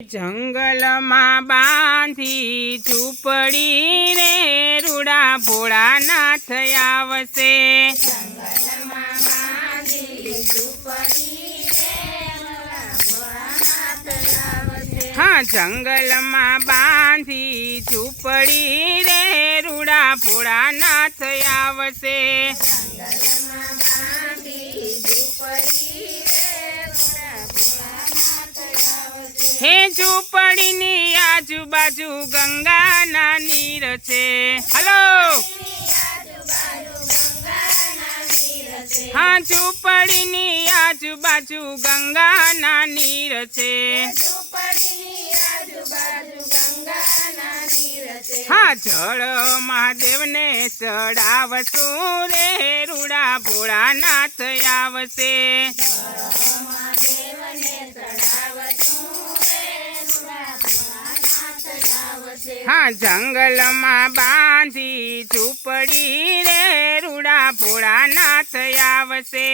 જંગલમાં બાંધી ઝૂંપડી રે રૂડા ભોળાનાથ આવશે. હા, જંગલમાં બાંધી ઝૂંપડી રે રૂડા ભોળાનાથ આવશે. હે ઝૂંપડીની આજુબાજુ ગંગાના નીર છે. હલો. હા, ઝૂંપડીની આજુબાજુ ગંગાના નીર છે. હા, જળ મહાદેવને ચડાવશું રે, રૂડા ભોળાનાથ આવશે. હા, જંગલમાં બાંધી ઝૂંપડી રે, રૂડા થયા આવશે.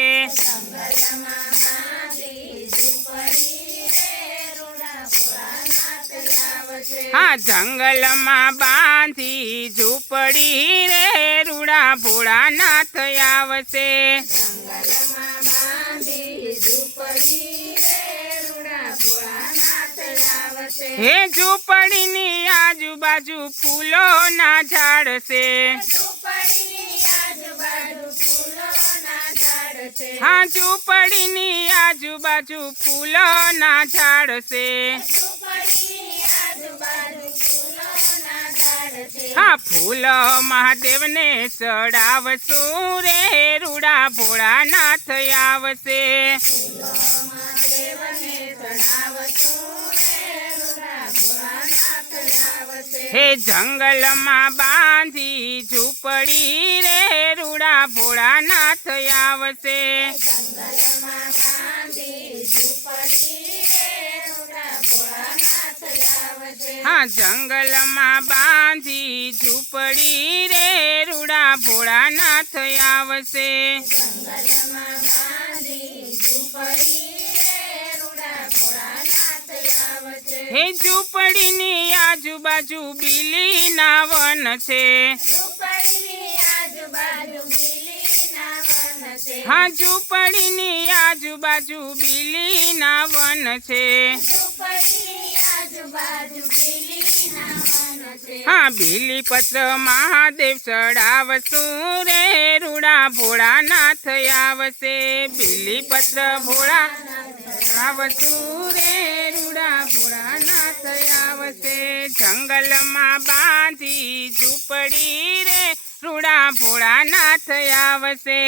હા, જંગલમાં બાંધી ઝૂંપડી રે, રૂડા ભોળાનાથ આવશે. હે ઝૂંપડીની આજુબાજુ ફૂલોના ઝાડ છે. હા ઝૂંપડીની આજુબાજુ ફૂલોના ઝાડ છે. હા, ફૂલ મહાદેવને ચડાવશું રે રૂડા ભોળાનાથ આવશે. હે જંગલમાં બાંધી ઝૂંપડી રે રૂડા ભોળાનાથ આવશે. હા, જંગલમાં બાંધી ઝૂંપડી રે રૂડા ભોળાનાથ આવશે. હે ઝૂંપડીની આજુબાજુ બીલીના વન છે. હા ઝૂંપડીની આજુબાજુ બીલીના વન છે. હા બીલીપત્ર મહાદેવ ચડાવશું રે રૂડા ભોળાનાથ આવશે. બીલીપત્ર ભોળા ચડાવશું રે રૂડા ભોળાનાથ આવશે જંગલમાં બાંધી ઝૂંપડી રે રૂડા ભોળાનાથ આવશે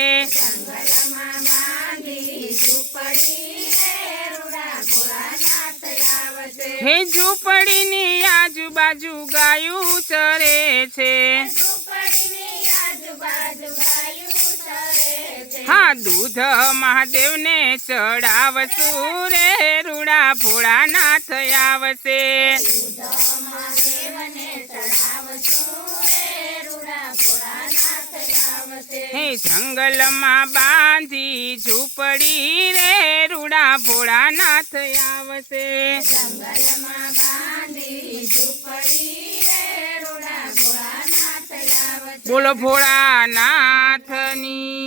હે ઝૂંપડીની આજુબાજુ ગાયું ચરે છે. હા, દૂધ મહાદેવને ચડાવશું રે, રૂડા ભોળાનાથ આવશે. હે, જંગલમાં બાંધી ઝૂંપડી રે, રૂડા ભોળાનાથ આવશે. બોલો ભોળાનાથની.